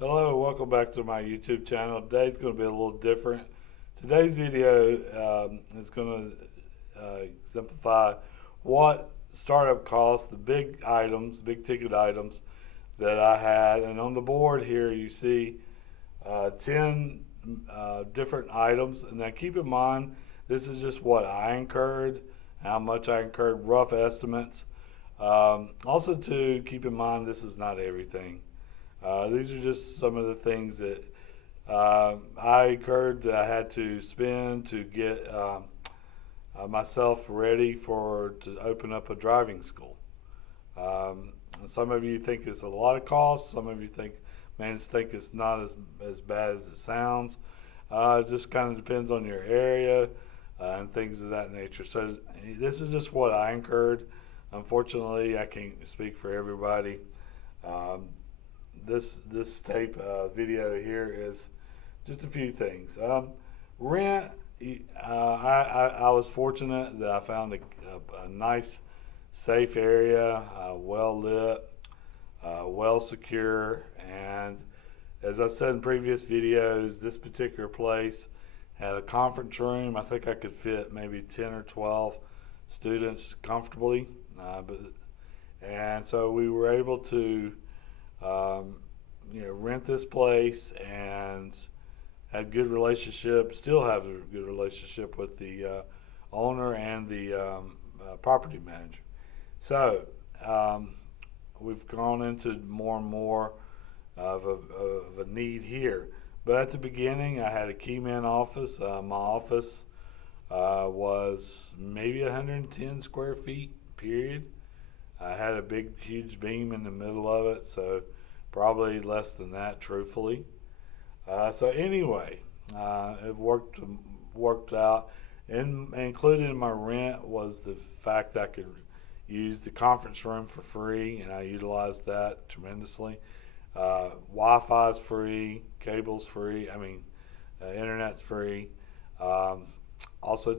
Hello, welcome back to my YouTube channel. Today's going to be a little different. Today's video is going to exemplify what startup costs, the big items, big ticket items that I had. And on the board here, you see 10 different items. And now keep in mind, this is just what I incurred, how much I incurred, rough estimates. Also, to keep in mind, this is not everything. These are just some of the things that I incurred that I had to spend to get myself ready to open up a driving school. Some of you think it's a lot of cost. Some of you think it's not as bad as it sounds. It just kind of depends on your area and things of that nature. So this is just what I incurred. Unfortunately, I can't speak for everybody. Um, this tape video here is just a few things. Rent. I was fortunate that I found a nice, safe area, well lit, well secure, and as I said in previous videos, this particular place had a conference room. I think I could fit maybe 10 or 12 students comfortably, and so we were able to rent this place and had good relationship. Still have a good relationship with the owner and the property manager. So we've gone into more and more of a need here. But at the beginning, I had a key man office. My office was maybe 110 square feet, period. I had a big, huge beam in the middle of it, so probably less than that, truthfully. So anyway, it worked out. And included in my rent was the fact that I could use the conference room for free, and I utilized that tremendously. Wi-Fi's free, cable's free. Internet's free. Also,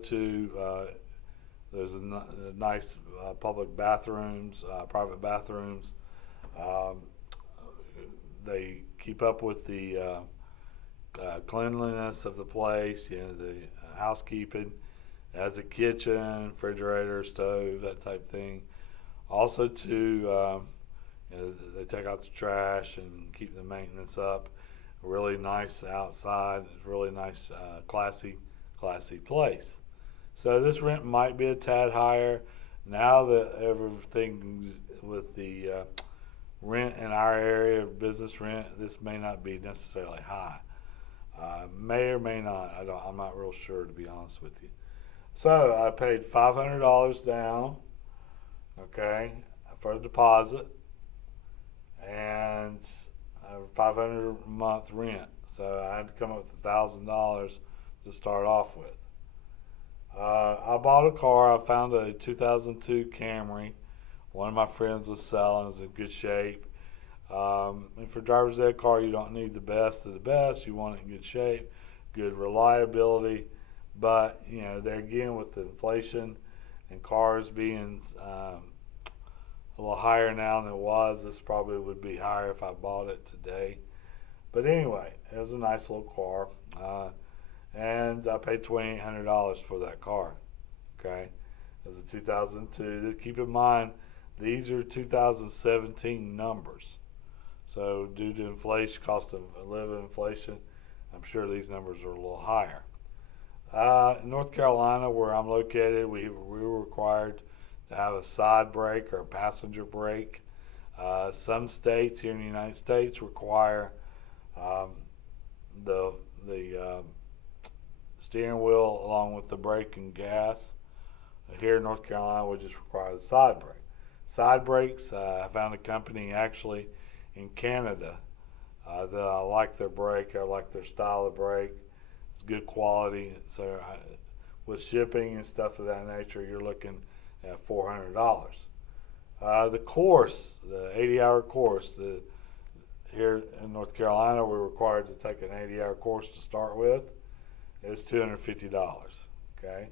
there's a nice public bathrooms, private bathrooms. Um, they keep up with the cleanliness of the place, the housekeeping. It has a kitchen, refrigerator, stove, that type thing. Also, they take out the trash and keep the maintenance up. Really nice outside. It's really nice, classy place. So this rent might be a tad higher now that everything's with the rent in our area, business rent. This may not be necessarily high. May or may not. I'm not real sure, to be honest with you. So I paid $500 down, okay, for a deposit, and 500 a month rent. So I had to come up with $1,000 to start off with. I bought a car. I found a 2002 Camry. One of my friends was selling. It was in good shape. And for driver's ed car, you don't need the best of the best. You want it in good shape, good reliability. But there again, with the inflation and cars being a little higher now than it was, this probably would be higher if I bought it today. But anyway, it was a nice little car, and I paid $2,800 for that car. Okay, it was a 2002. Keep in mind, these are 2017 numbers. So due to inflation, cost of living inflation, I'm sure these numbers are a little higher. In North Carolina, where I'm located, we were required to have a side brake or a passenger brake. Some states here in the United States require the steering wheel along with the brake and gas. Here in North Carolina, we just require the side brake. Side brakes, I found a company actually in Canada that I like their brake. I like their style of brake. It's good quality. So with shipping and stuff of that nature, you're looking at $400. The course, the 80-hour course, here in North Carolina, we're required to take an 80-hour course to start with. It's $250. Okay.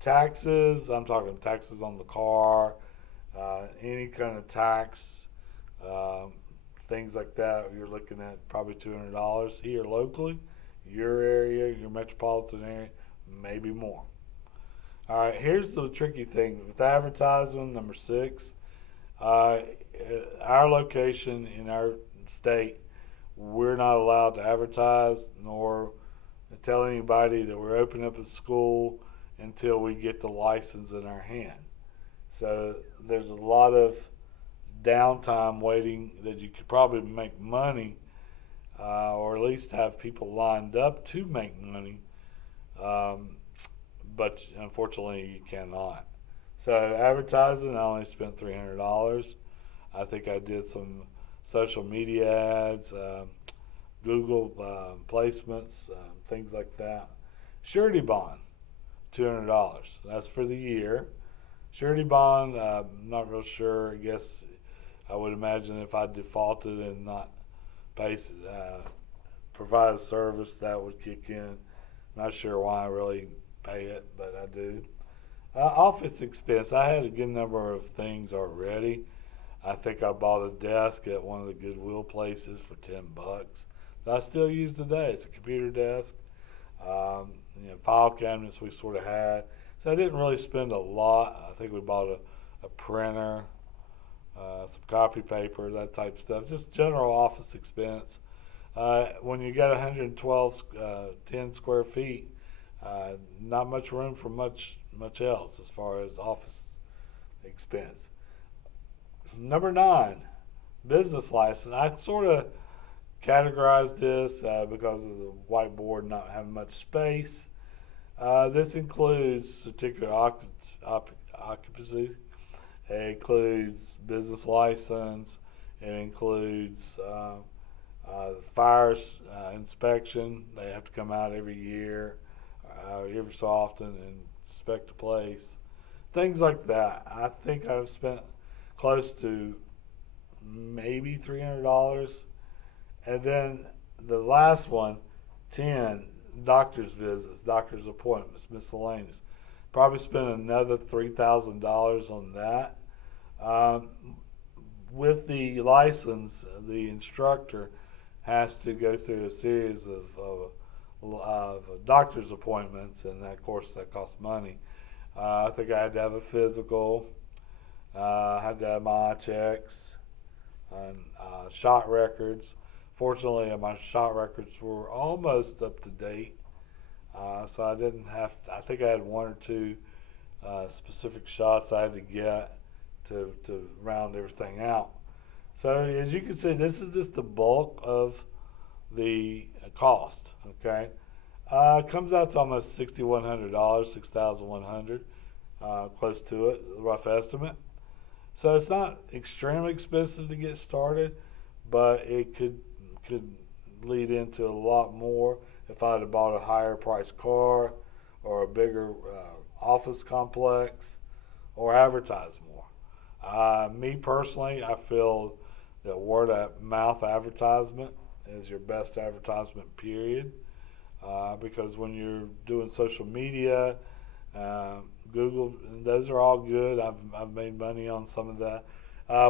Taxes, I'm talking taxes on the car, any kind of tax, things like that, you're looking at probably $200 here locally, your area, your metropolitan area, maybe more. All right, here's the tricky thing with advertising. Number 6, our location in our state, we're not allowed to advertise nor tell anybody that we're opening up a school until we get the license in our hand. So there's a lot of downtime waiting that you could probably make money, or at least have people lined up to make money, but unfortunately you cannot. So advertising, I only spent $300. I think I did some social media ads, Google placements, things like that. Surety bond, $200. That's for the year. Surety bond, I'm not real sure. I guess I would imagine if I defaulted and not pay, provide a service, that would kick in. Not sure why I really pay it, but I do. Office expense, I had a good number of things already. I think I bought a desk at one of the Goodwill places for $10 that I still use today. It's a computer desk. File cabinets we sort of had. So I didn't really spend a lot. I think we bought a printer, some copy paper, that type of stuff. Just general office expense. When you got 10 square feet, not much room for much else as far as office expense. Number 9, business license. I sort of categorized this because of the whiteboard not having much space. This includes certificate occupancy. It includes business license. It includes fire inspection. They have to come out every year, every so often, and inspect the place. Things like that. I think I've spent close to maybe $300. And then the last one, 10, doctor's visits, doctor's appointments, miscellaneous. Probably spent another $3,000 on that. With the license, the instructor has to go through a series of doctor's appointments, and of course that costs money. I think I had to have a physical. I had to have my eye checks and shot records. Fortunately, my shot records were almost up to date, so I didn't have to, I think I had 1 or 2 specific shots I had to get to round everything out. So as you can see, this is just the bulk of the cost. Okay, it comes out to almost $6,100, $6,100, close to it, rough estimate. So it's not extremely expensive to get started, but it could lead into a lot more if I'd have bought a higher priced car or a bigger office complex or advertise more. Me personally, I feel that word of mouth advertisement is your best advertisement, period. Because when you're doing social media, Google, those are all good. I've made money on some of that.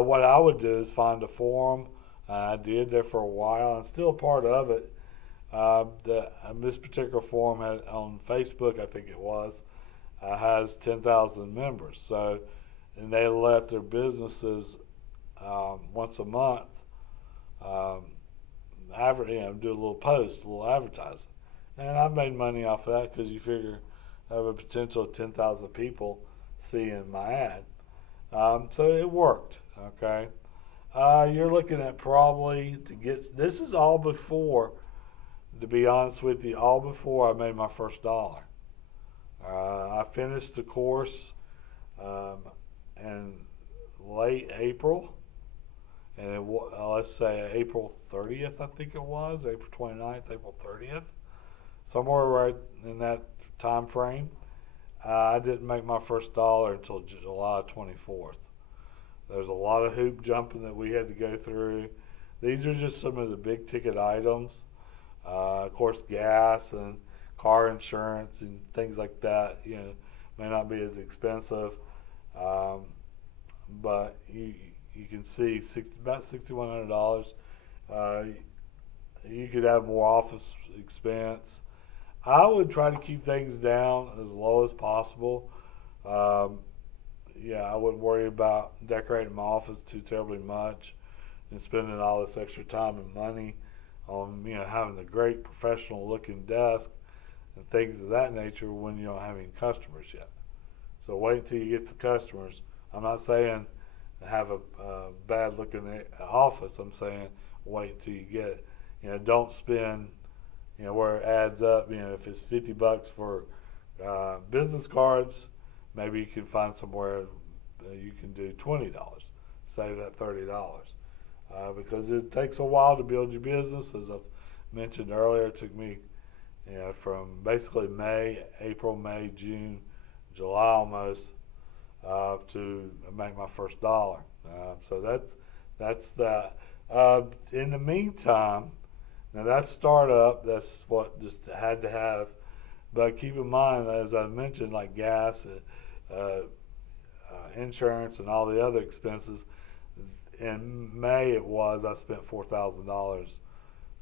What I would do is find a forum. I did there for a while. I'm still part of it. This particular forum on Facebook, I think it was, has 10,000 members. So, and they let their businesses once a month do a little post, a little advertising. And I've made money off of that because you figure I have a potential of 10,000 people seeing my ad. So it worked, okay? You're looking at probably to get, this is all before, to be honest with you, all before I made my first dollar. I finished the course in late April, and let's say April 30th, I think it was, April 29th, April 30th, somewhere right in that time frame. I didn't make my first dollar until July 24th. There's a lot of hoop jumping that we had to go through. These are just some of the big ticket items. Of course, gas and car insurance and things like that, may not be as expensive. But you can see about $6,100 Uh, you could have more office expense. I would try to keep things down as low as possible. Um, yeah, I wouldn't worry about decorating my office too terribly much and spending all this extra time and money on having a great professional looking desk and things of that nature when you don't have any customers yet. So wait until you get the customers. I'm not saying have a bad looking office. I'm saying wait until you get it. Don't spend where it adds up. If it's $50 for business cards, maybe you can find somewhere you can do $20. Save that $30 because it takes a while to build your business. As I've mentioned earlier, it took me from basically April, May, June, July almost to make my first dollar. So that's that. In the meantime, now that's startup. That's what just had to have. But keep in mind, as I mentioned, like gas, insurance, and all the other expenses. In May, I spent $4,000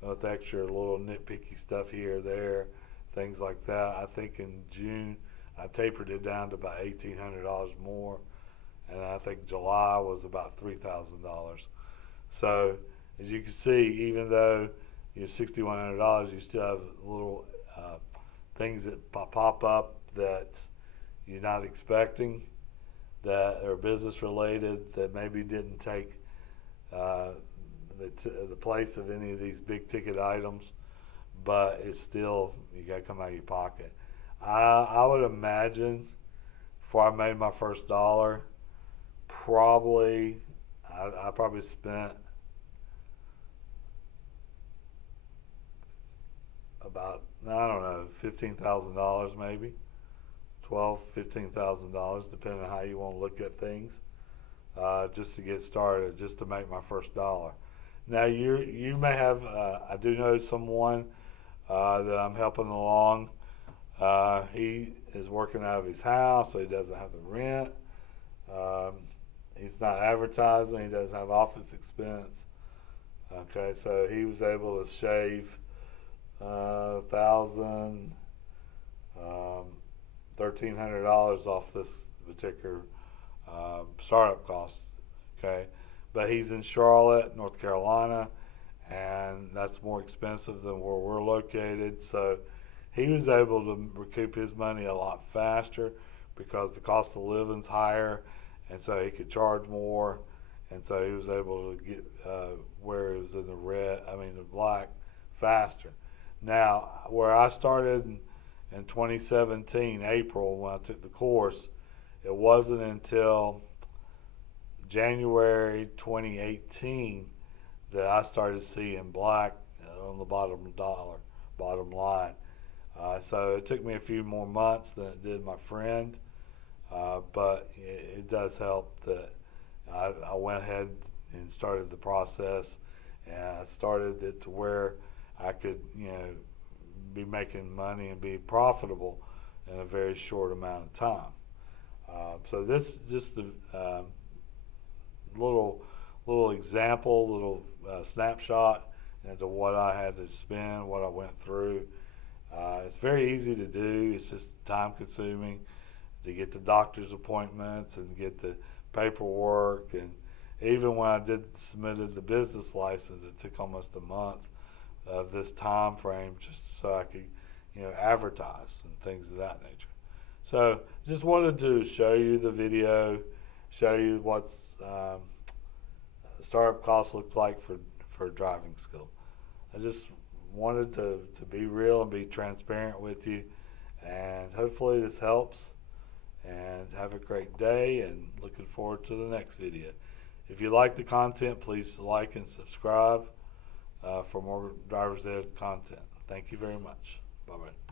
with extra little nitpicky stuff here or there, things like that. I think in June, I tapered it down to about $1,800 more, and I think July was about $3,000. So as you can see, even though you're $6,100, you still have little things that pop up that you're not expecting, that are business related, that maybe didn't take the place of any of these big ticket items, but it's still, you got to come out of your pocket. I would imagine before I made my first dollar, I probably spent about, I don't know, $15,000 maybe, $15,000, depending on how you want to look at things, just to get started, just to make my first dollar. Now you may have, I do know someone that I'm helping along. He is working out of his house, so he doesn't have the rent. He's not advertising. He doesn't have office expense. Okay, so he was able to shave $1,000, $1,300 off this particular startup cost. Okay, but he's in Charlotte, North Carolina, and that's more expensive than where we're located. So he was able to recoup his money a lot faster because the cost of living's higher, and so he could charge more, and so he was able to get where it was in the black faster. Now, where I started in 2017, April, when I took the course, it wasn't until January 2018 that I started seeing black on the bottom line. So it took me a few more months than it did my friend, but it does help that I went ahead and started the process, and I started it to where I could, be making money and be profitable in a very short amount of time. So this just a little example, little snapshot into what I had to spend, what I went through. It's very easy to do. It's just time consuming to get the doctor's appointments and get the paperwork. And even when I submitted the business license, it took almost a month of this time frame just so I could, advertise and things of that nature. So just wanted to show you the video, show you what's startup cost looks like for driving school. I just wanted to be real and be transparent with you, and hopefully this helps, and have a great day, and looking forward to the next video. If you like the content, please like and subscribe for more Driver's Ed content. Thank you very much. Bye-bye.